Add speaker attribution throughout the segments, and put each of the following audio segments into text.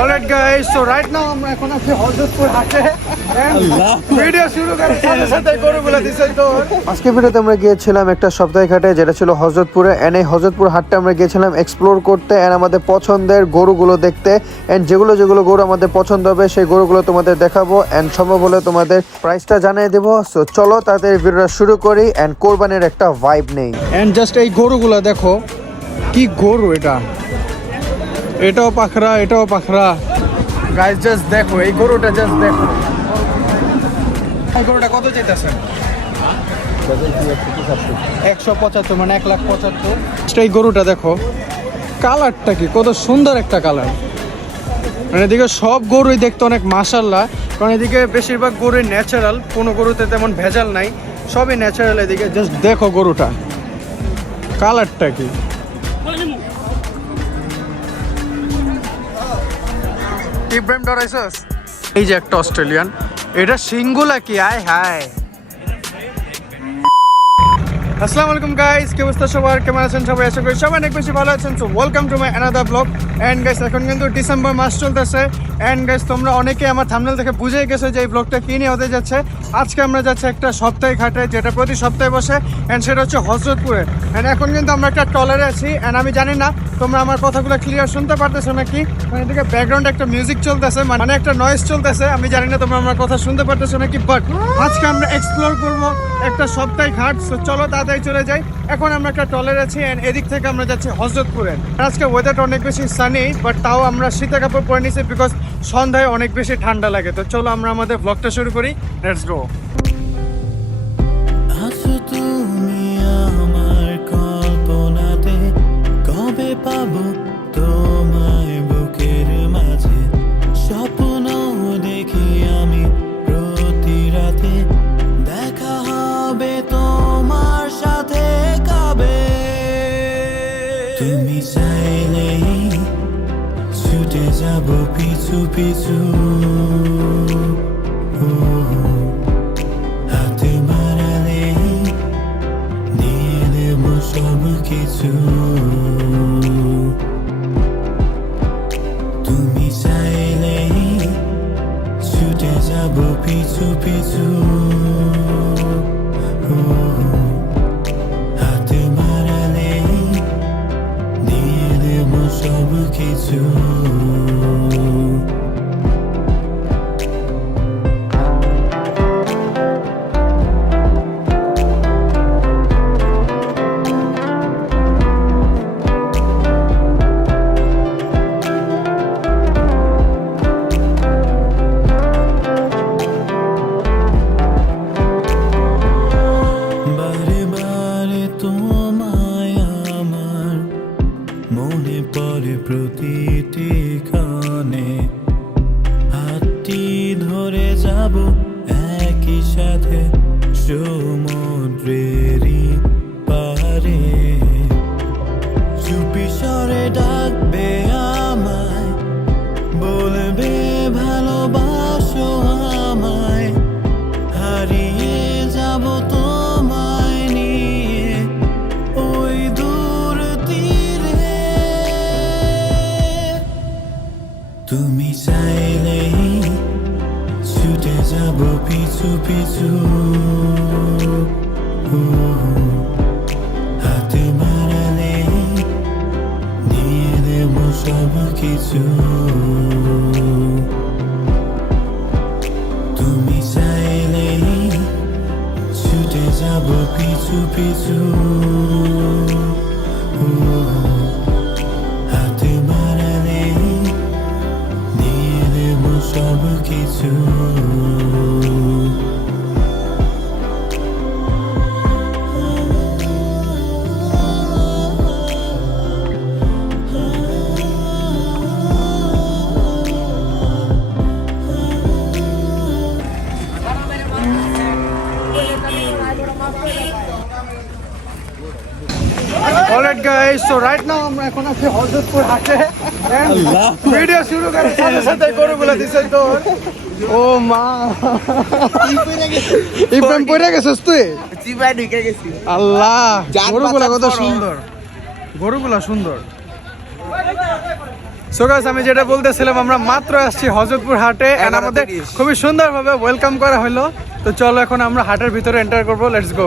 Speaker 1: Alright guys so right now আমরা এখন আছি হযরতপুর হাটে। ভিডিও শুরু করার সাথে সাথে গরুগুলো দিছে তো। আজকে ভিডিওতে আমরা গিয়েছিলাম একটা সপ্তাহে ঘাটে যেটা ছিল হযরতপুরে এন্ড এই হযরতপুর হাটটা আমরা গিয়েছিলাম এক্সপ্লোর করতে এন্ড আমাদের পছন্দের গরুগুলো দেখতে। এন্ড যেগুলো যেগুলো গরু আমাদের পছন্দ হবে সেই গরুগুলো তোমাদের দেখাবো। এন্ড সম্ভব হলে তোমাদের প্রাইসটা জানিয়ে দেবো। সো চলো তাদের ভিডিওটা শুরু করি। এন্ড কোরবানির একটা ভাইব নেই। এন্ড জাস্ট এই গরুগুলো দেখো কি গরু এটা। এটাও পাখরা এটাও পাখরা। গাইস জাস্ট দেখো এই গরুটা জাস্ট দেখো। এই গরুটা কত চাইতেছেন একশো পঁচাত্তর মানে এক লাখ পঁচাত্তর। এই গরুটা দেখো। কালারটা কি? কত সুন্দর একটা কালার মানে এদিকে সব গরুই দেখতে অনেক কারণ এদিকে বেশিরভাগ গরুই ন্যাচারাল কোনো গরুতে তেমন ভেজাল নাই। সবই ন্যাচারাল এদিকে। জাস্ট দেখো গরুটা। কালারটা কি? ইব্রাহিম ডরাইছস এই যে একটা অস্ট্রেলিয়ান এটা সিঙ্গুলা কি? আয় হায় আসসালামু আলাইকুম গাইস কি অবস্থা সবার? কেমন আছেন সবাই? আশা করি সবাই অনেক বেশি ভালো আছেন। So welcome to my another blog and guys এখন কিন্তু ডিসেম্বর মাস চলতেছে। এন্ড গাইস তোমরা অনেকে আমার থামনেল দেখে বুঝে গেছো যে এই ব্লগটা কি নিয়ে হতে যাচ্ছে। আজকে আমরা যাচ্ছি একটা সপ্তাহে ঘাটে, যেটা প্রতি সপ্তাহে বসে। অ্যান্ড সেটা হচ্ছে হজরতপুরে। এন্ড এখন কিন্তু আমরা একটা টলারে আছি। অ্যান্ড আমি জানি না, তোমরা আমার কথাগুলো ক্লিয়ার শুনতে পারতেছো নাকি? মানে এদিকে ব্যাকগ্রাউন্ডে একটা মিউজিক চলতেছে মানে একটা নয়েজ চলতেছে। আমি জানি না তোমরা আমার কথা শুনতে পারতেছো নাকি বাট আজকে আমরা এক্সপ্লোর করব একটা সপ্তাহে ঘাট। চলো তাড়াতাড়ি চলে যাই। এখন আমরা একটা টলের আছি এন্ড এদিক থেকে আমরা যাচ্ছি হজরতপুরে। আজকে ওয়েদারটা অনেক বেশি সানি বাট তাও আমরা শীতে কাপড় পরে নিছি বিকজ সন্ধ্যায় অনেক বেশি ঠান্ডা লাগে। তো চলো আমরা আমাদের ব্লগটা শুরু করি। লেটস গো
Speaker 2: তুমি আমার কল্পনাতে, কবে পাবো তোমায় যাব পিছু সব
Speaker 1: alright guys so right now আমরা এখন আছি হযরতপুর হাটে। ভিডিও শুরু করার সাথে সাথে গরুগুলো দিছে তো ও মা। পড়ে গেছিস তুই?
Speaker 3: ঢুকে গেছি
Speaker 1: আল্লাহ গরুগুলা কত সুন্দর। গরুগুলা সুন্দর। সো গাইস আমি যেটা বলতেছিলাম আমরা মাত্র আসছি হজরতপুর হাটে। এন্ড আমাদের খুবই সুন্দরভাবে ওয়েলকাম করা হলো। তো চলো এখন আমরা হাটের ভিতরে এন্টার করব। লেটস গো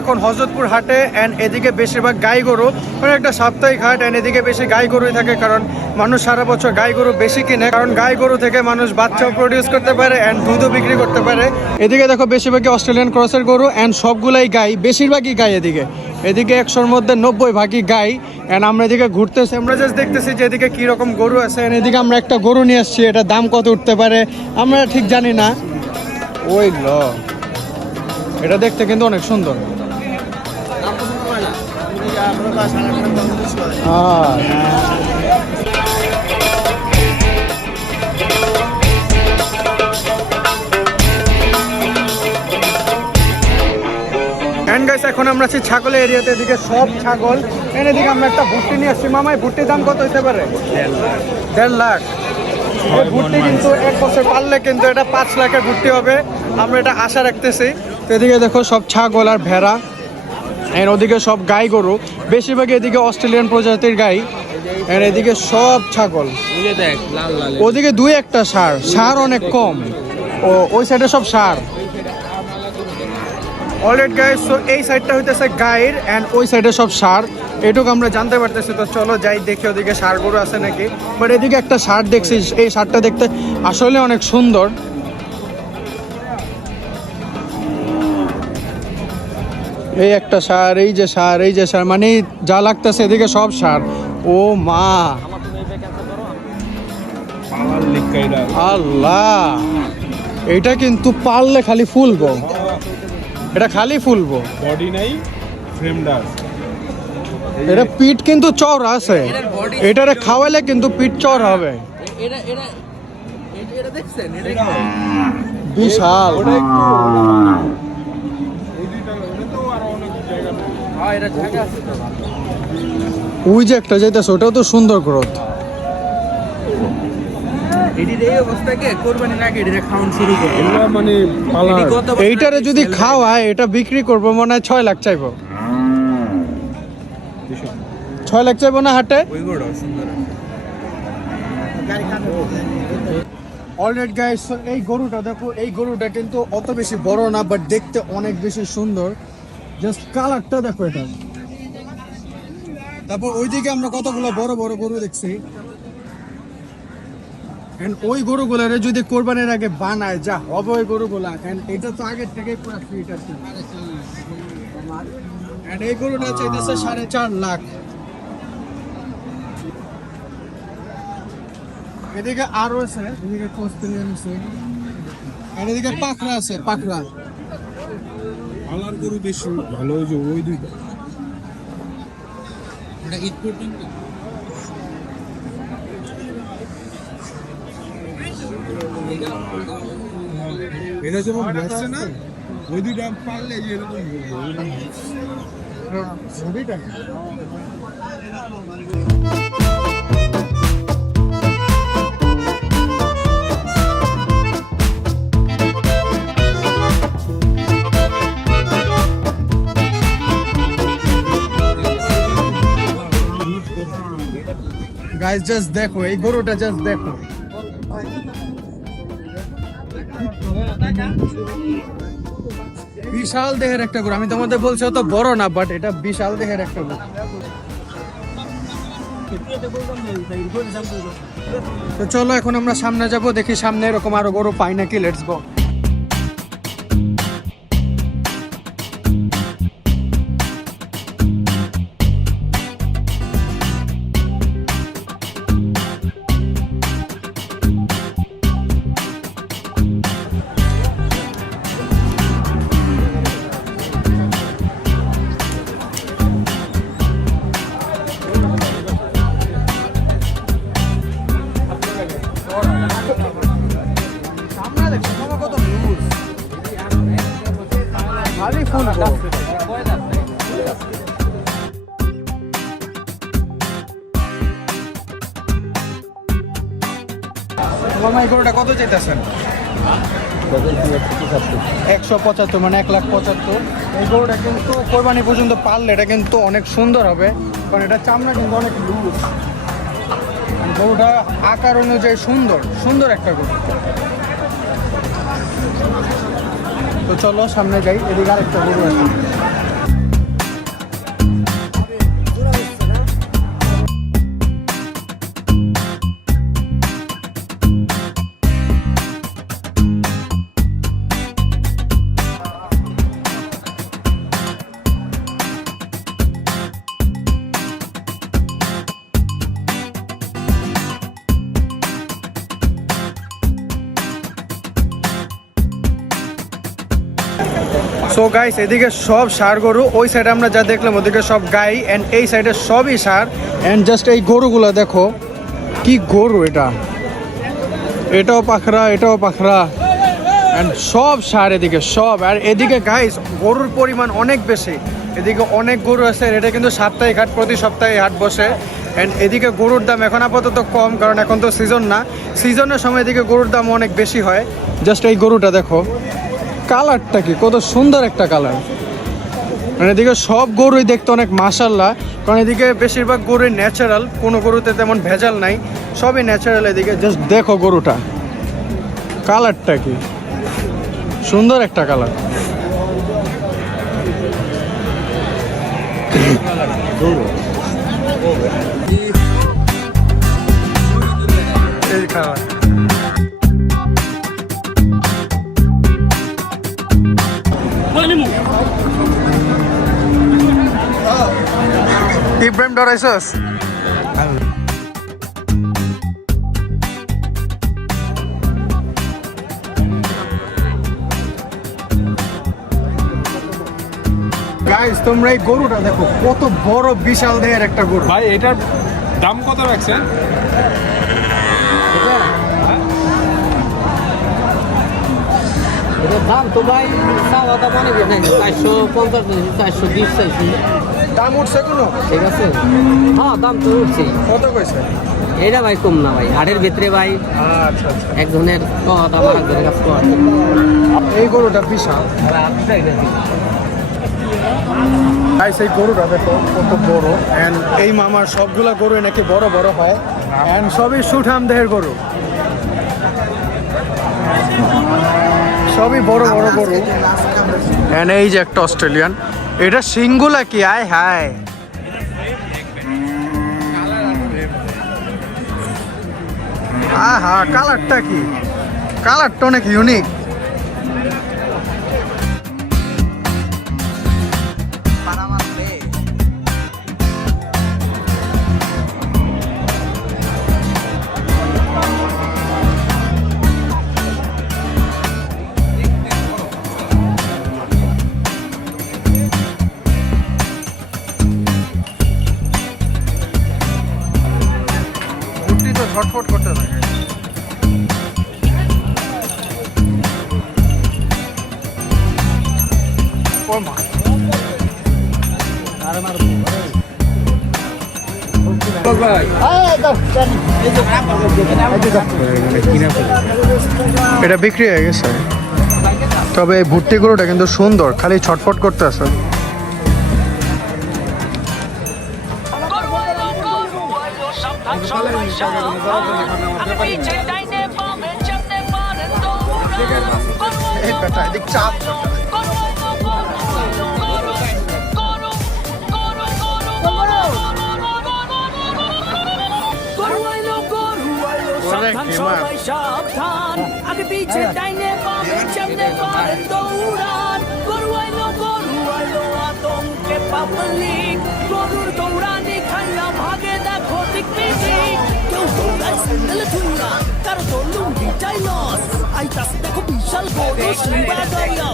Speaker 1: এখন হজরতপুর হাটে অ্যান্ড এদিকে বেশিরভাগ গাই গরু। মানে একটা সাপ্তাহিক হাট অ্যান্ড এদিকে বেশি গাই গরুই থাকে কারণ মানুষ সারা বছর গাই গরু বেশি কিনে। কারণ গাই গরু থেকে মানুষ বাচ্চাও প্রডিউস করতে পারে অ্যান্ড দুধও বিক্রি করতে পারে। এদিকে দেখো বেশিরভাগই অস্ট্রেলিয়ান ক্রসের গরু অ্যান্ড সবগুলাই গাই, বেশিরভাগই গাই এদিকে। এদিকে একশোর মধ্যে নব্বই ভাগই গাই অ্যান্ড আমরা এদিকে ঘুরতেছি, আমরা জাস্ট দেখতেছি যে এদিকে কীরকম গরু আছে এদিকে আমরা একটা গরু নিয়ে আসছি, এটা দাম কত উঠতে পারে, আমরা ঠিক জানি না। ওই ল। এটা দেখতে কিন্তু অনেক সুন্দর। এখন আমরা আছি ছাগলের এরিয়াতে, এদিকে সব ছাগল। এন্ড এদিকে আমরা একটা ভুট্টি নিয়ে আসছি। মামাই, ভুট্টির দাম কত হতে পারে? দেড় লাখ। ভুট্টি কিন্তু এক বছর পারলে কিন্তু এটা পাঁচ লাখের ভুট্টি হবে। আমরা এটা আশা রাখতেছি। এদিকে দেখো সব ছাগল আর ভেড়া। এর ওদিকে সব গাই গরু। বেশিরভাগ এদিকে অস্ট্রেলিয়ান প্রজাতির গাই। এর এদিকে সব ছাগল। ওদিকে দুই একটা সার। সার অনেক কম। ও ওই সাইডে সব সার। অলরেড গাইস তো এই সাইডটা হইতেছে গাইর অ্যান্ড ওই সাইডে সব সার। এটুকু আমরা জানতে পারতেছি তো চলো যাই দেখি ওদিকে সার গরু আছে নাকি। বাট এদিকে একটা সার দেখছি এই সারটা দেখতে আসলে অনেক সুন্দর। এই একটা সার এই যে সার এই যে সার মানে যা লাগতেছে এদিকে সব সার। ও মা। আল্লাহ। এটা কিন্তু পারলে খালি ফুলবো। এটা খালি ফুলবো।
Speaker 3: বডি নাই ফ্রেমটা
Speaker 1: এটা পিঠ কিন্তু চওড়া আছে। এটারে খাওয়ালে কিন্তু পিঠ চওড়া হবে।
Speaker 4: এটা এটা এটা- এটা দেখছেন এটা
Speaker 1: বিশাল
Speaker 4: হ্যাঁ এটা জায়গা আছে তো
Speaker 1: ওই যে একটা যাইতেছে ওটাও তো সুন্দর গ্রোথ
Speaker 3: মানে পালা
Speaker 4: এটি গত বছর
Speaker 1: এইটারে যদি খাওয়ায় এটা বিক্রি করব মনে হয় ছয় লাখ চাইব। ছয় লাখ চাইব না হাটে?
Speaker 4: সুন্দর।
Speaker 1: অলরেড গাইস এই গরুটা দেখো এই গরুটা কিন্তু অত বেশি বড় না বাট দেখতে অনেক বেশি সুন্দর। জাস্ট কালারটা দেখো এটা। তারপর ওইদিকে আমরা কতগুলো বড় বড় গরু দেখছি। And ওই গরুগুলারে যদি কোরবানির আগে বানায়, যা হবে ওই গরুগুলা। And এটা তো আগের থেকেই পুরো ফিট আছে। এই গরুটা চাইতেছে সাড়ে চার লাখ। এদিকে আরও আছে, এদিকে কস্তুরিয়ান আছে আর এদিকে পাখরা আছে, পাখরা।
Speaker 3: পালার গরু বেশি ভালো হয়েছে যে ওই দুইটা
Speaker 4: এটা ঈদ পর্যন্ত?
Speaker 3: এটা না? ওই দুইটা পারলে যে এরকম
Speaker 1: ছবিটা। গাইস জাস্ট দেখো, এই গরুটা জাস্ট দেখো। বিশাল দেহের একটা গরু। আমি তোমাদের বলছি অত বড় না বাট এটা বিশাল দেহের একটা গরু। তো চলো, এখন আমরা সামনে যাব, দেখি সামনে এরকম আরও গরু পাই নাকি লেটস গো গরুটা কত একশো পঁচাত্তর মানে এক লাখ পঁচাত্তর। এই গরুটা কিন্তু কোরবানি পর্যন্ত পারলে এটা কিন্তু অনেক সুন্দর হবে, কারণ এটা চামড়া কিন্তু অনেক লুজ। গরুটা আকার অনুযায়ী সুন্দর সুন্দর একটা গরু। তো চলো সামনে যাই, এদিকে আরেকটা গরু আছে। সো গাইস এদিকে সব সার গরু, ওই সাইডে আমরা যা দেখলাম, ওদিকে সব গাই অ্যান্ড এই সাইডে সবই সার। অ্যান্ড জাস্ট এই গরুগুলো দেখো, কি গরু এটা? এটাও পাখরা এটাও পাখরা। অ্যান্ড সব সার এদিকে, সব। আর এদিকে গাইস গরুর পরিমাণ অনেক বেশি। এদিকে অনেক গরু আছে এটা কিন্তু সাপ্তাহিক হাট, প্রতি সপ্তাহে হাট বসে। অ্যান্ড এদিকে গরুর দাম এখন আপাতত কম, কারণ এখন তো সিজন না। সিজনের সময় এদিকে গরুর দাম অনেক বেশি হয়। জাস্ট এই গরুটা দেখো। কালারটা কি? কত সুন্দর একটা কালার। মানে এদিকে সব গরুই দেখতে অনেক মাসাল্লাহ কারণ এদিকে বেশিরভাগ গরুই ন্যাচারাল কোনো গরুতে তেমন ভেজাল নাই। সবই ন্যাচারাল এদিকে। জাস্ট দেখো গরুটা। কালারটা কি? সুন্দর একটা কালার। এই কালার ইব্রাহিম ডরাইছস? গাইস তোমরা এই গরুটা দেখো কত বড় বিশাল দেহের একটা গরু।
Speaker 3: ভাই এটার দাম কত রাখছেন?
Speaker 5: এটার দাম তো ভাই চাওয়া দাম অনেক। নেই চারশো পঞ্চাশ চারশো বিশ চাইছি
Speaker 1: দাম উঠছে কোনো?
Speaker 5: ঠিক আছে। হ্যাঁ দাম তো উঠছেই
Speaker 1: কত কইছে?
Speaker 5: এটা ভাই কম না ভাই হাটের ভিতরে ভাই।
Speaker 1: আচ্ছা আচ্ছা।
Speaker 5: এক ধরনের কওয়া দাম আর এক ধরনের কাজ কওয়া
Speaker 1: এই গরুটা বিশাল। গাইস এই গরুটা দেখো কত বড়। এন্ড এই মামার সবগুলা গরু নাকি বড় বড় হয়। এন্ড সবই সুঠাম দেহের গরু। সবই বড় বড় গরু। এন্ড এই যে একটা অস্ট্রেলিয়ান এটা সিঙ্গুলা কি? আয় হায়। আহা কালারটা কি? কালারটা অনেক ইউনিক এটা বিক্রি হয়ে গেছে। তবে এই ভুট্টি গরুটা কিন্তু সুন্দর খালি ছটফট করতে আছে। Imam.
Speaker 6: সাবধান। আগে পিছে ডাইনে বামে সামনে পারেন দৌড়ান। গরু আইলো গরু আইলো আতঙ্কে পাবলিক। গরুর দৌড়ানি খাইলা ভাগে দেখো দিক বিদিক কেউ দৌড়ায় স্যান্ডেল ধুইয়া কারও তো লুঙ্গি চাই লস। আইতাস দেখো বিশাল বড় সিংবা দয়া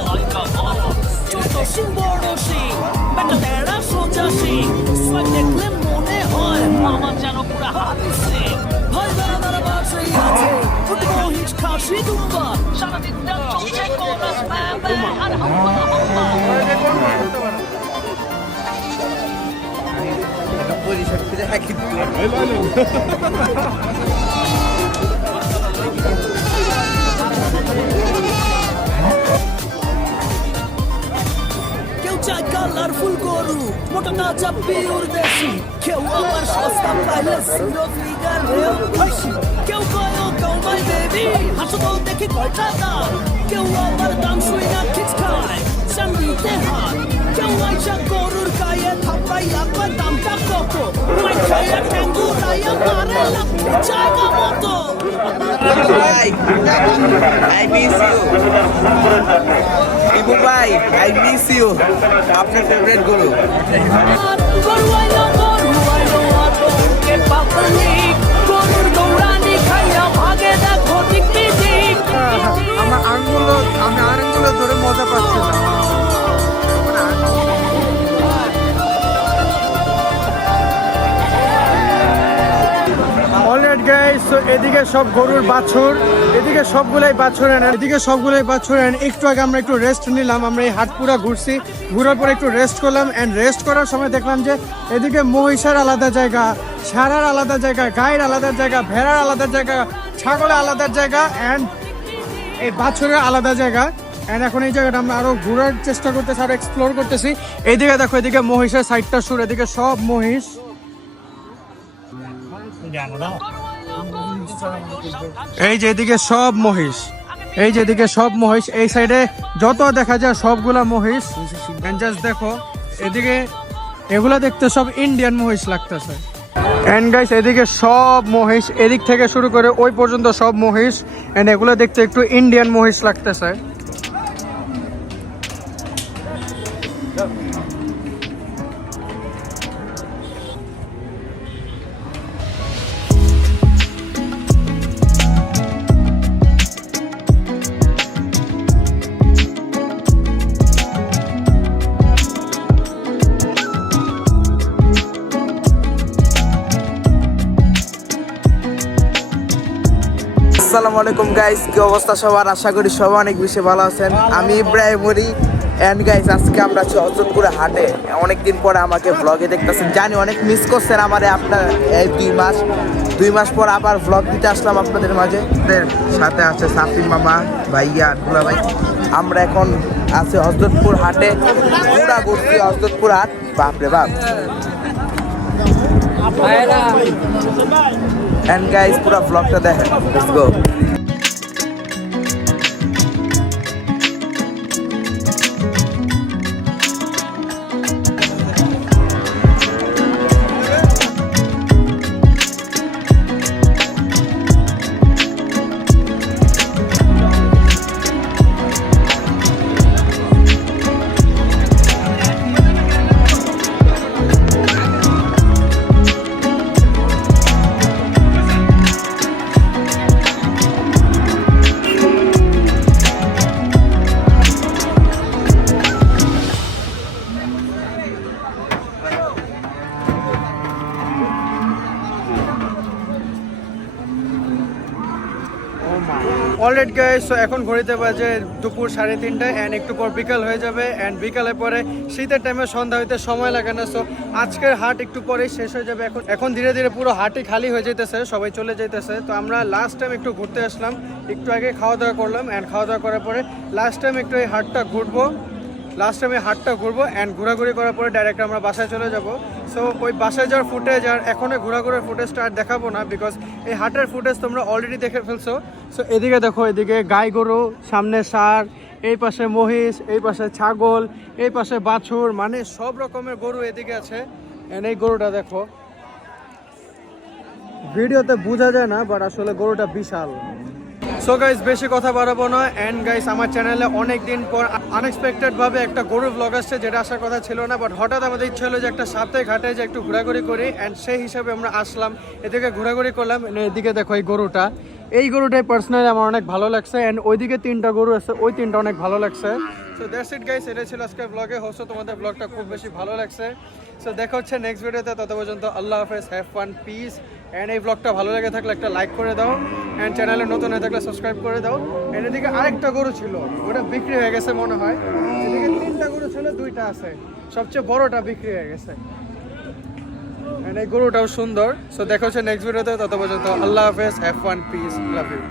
Speaker 6: ছোট সিং বড় সিং বেটা তেরা সোজা সিং। সোয়াগ দেখলে মনে হয় মামা যেন পুরা হাবি সিং আছে উঠবো হিচকা সিদুম্বা সারাদিন রাত চলছে কোরাস ব্যা ব্যা আর হাম্বা হাম্বা কেউ চায় কালারফুল গরু, মোটা তাজা পিওর দেশি। কেউ আবার সস্তা পাইলে জিরো ফিগার রেও খুশি কাউমাই বেবি হাসো তো দেখি দাম কেউ আবার দাম শুই না খিচ খায়। চান্দিতে হাত কেউ আইসা গরুর গায়ে থাপাইয়া কয় দামটা কত? মাই খাইয়া ঠ্যাঙ্গু রাইয়া মারে লাফি জায়গা মতো।
Speaker 4: ভাই আই মিস ইউ ইবু ভাই আই মিস ইউ আপনার ফেভারিট
Speaker 6: আতঙ্কে পাবলিক গরুর
Speaker 1: আমার আঙ্গুলো, আমি আঙ্গুলো ধরে মজা পাচ্ছি না অলরেড গাইস এদিকে সব গরুর বাছুর, এদিকে সবগুলাই বাছুর এনে এদিকে সবগুলাই বাছুর এনে একটু আগে আমরা একটু রেস্ট নিলাম, আমরা এই হাট পুরা ঘুরছি। ঘুরার পরে একটু রেস্ট করলাম এন্ড রেস্ট করার সময় দেখলাম যে এদিকে মহিষার আলাদা জায়গা সারার আলাদা জায়গা গায়ের আলাদা জায়গা, ভেড়ার আলাদা জায়গা, ছাগলের আলাদা জায়গা এন্ড এই বাছুরের আলাদা জায়গা। এন্ড এখন এই জায়গাটা আমরা আরও ঘোরার চেষ্টা করতেছি, আরও এক্সপ্লোর করতেছি। এইদিকে দেখো, এদিকে মহিষের সাইডটা সুর, এদিকে সব মহিষ। এই যে এদিকে সব মহিষ। এই যে এদিকে সব মহিষ। এই সাইডে যত দেখা যায় সবগুলা মহিষ। দেখো, এদিকে এগুলা দেখতে সব ইন্ডিয়ান মহিষ লাগতেছে। এন্ড গাইস এদিকে সব মহিষ, এদিক থেকে শুরু করে ওই পর্যন্ত সব মহিষ এন্ড এগুলো দেখতে একটু ইন্ডিয়ান মহিষ লাগতেছে।
Speaker 4: আসসালামু আলাইকুম গাইস কি অবস্থা সবার? আশা করি সবাই অনেক বেশি ভালো আছেন। আমি ইব্রাহিম মরি এন্ড গাইস আজকে আমরা আছি অর্জনপুরে হাটে। অনেকদিন পরে আমাকে ব্লগে দেখতেছেন। জানি অনেক মিস করছেন আমারে আপনার এই দুই মাস। দুই মাস পর আবার ব্লগ দিতে আসলাম আপনাদের মাঝে। সাথে আছে সাফিন মামা, ভাইয়া, দুলা ভাই। আমরা এখন আছি হজরতপুর হাটে। পুরা ঘুরছি হজরতপুর হাট। বাপরে বাপ। এন্ড গাইস পুরো ব্লগটা দেখেন লেটস গো
Speaker 1: অলরেড গাইস তো এখন ঘড়িতে বাজে দুপুর সাড়ে তিনটায় অ্যান্ড একটু পর বিকাল হয়ে যাবে অ্যান্ড বিকালে পরে শীতের টাইমে সন্ধ্যা হইতে সময় লাগে না সো আজকের হাট একটু পরেই শেষ হয়ে যাবে। এখন এখন ধীরে ধীরে পুরো হাটই খালি হয়ে যেতেছে সবাই চলে যেতেছে তো আমরা লাস্ট টাইম একটু ঘুরতে আসলাম, একটু আগে খাওয়া দাওয়া করলাম অ্যান্ড খাওয়া দাওয়া করার পরে লাস্ট টাইম একটু এই হাটটা ঘুরবো লাস্ট টাইমে হাটটা ঘুরবো অ্যান্ড ঘোরাঘুরি করার পরে ডাইরেক্ট আমরা বাসায় চলে যাব। সো ওই বাসায় যাওয়ার ফুটেজ আর এখনও ঘোরাঘুরের ফুটেজটা আর দেখাবো না বিকজ এই হাটের ফুটেজ তোমরা অলরেডি দেখে ফেলছো। সো এদিকে দেখো, এদিকে গাই গরু, সামনে সার এই পাশে মহিষ, এই পাশে ছাগল, এই পাশে বাছুর মানে সব রকমের গরু এদিকে আছে। অ্যান্ড এই গরুটা দেখো। ভিডিওতে বোঝা যায় না বাট আসলে গরুটা বিশাল। সো গাইস বেশি কথা বাড়াবো না। অ্যান্ড গাইস আমার চ্যানেলে অনেক দিন পর আনএক্সপেক্টেডভাবে একটা গরু ব্লগ আসছে, যেটা আসার কথা ছিল না বাট হঠাৎ আমাদের ইচ্ছে হলো যে একটা সাথে ঘাটে যে একটু ঘোরাঘুরি করি অ্যান্ড সেই হিসাবে আমরা আসলাম। এদিকে ঘোরাঘুরি করলাম এদিকে দেখো এই গরুটা। এই গরুটাই পার্সোনালি আমার অনেক ভালো লাগছে অ্যান্ড ওইদিকে তিনটা গরু আছে, ওই তিনটা অনেক ভালো লাগছে। সো দ্যাটস ইট গাইস এটা ছিল আজকের ব্লগে হোসো তোমাদের ব্লগটা খুব বেশি ভালো লাগছে। সো দেখা হচ্ছে নেক্সট ভিডিওতে তত পর্যন্ত আল্লাহ হাফেজ হ্যাভ ফান পিস অ্যান্ড এই ব্লগটা ভালো লেগে থাকলে একটা লাইক করে দাও। অ্যান্ড চ্যানেলে নতুন হয়ে থাকলে সাবস্ক্রাইব করে দাও। এর এদিকে আরেকটা গরু ছিল। ওটা বিক্রি হয়ে গেছে মনে হয়। এদিকে তিনটা গরু ছিল, দুইটা আছে। সবচেয়ে বড়টা বিক্রি হয়ে গেছে। And এই গরুটাও সুন্দর। সো দেখা হচ্ছে নেক্সট ভিডিওতে তত পর্যন্ত আল্লাহ হাফেজ have fun peace love you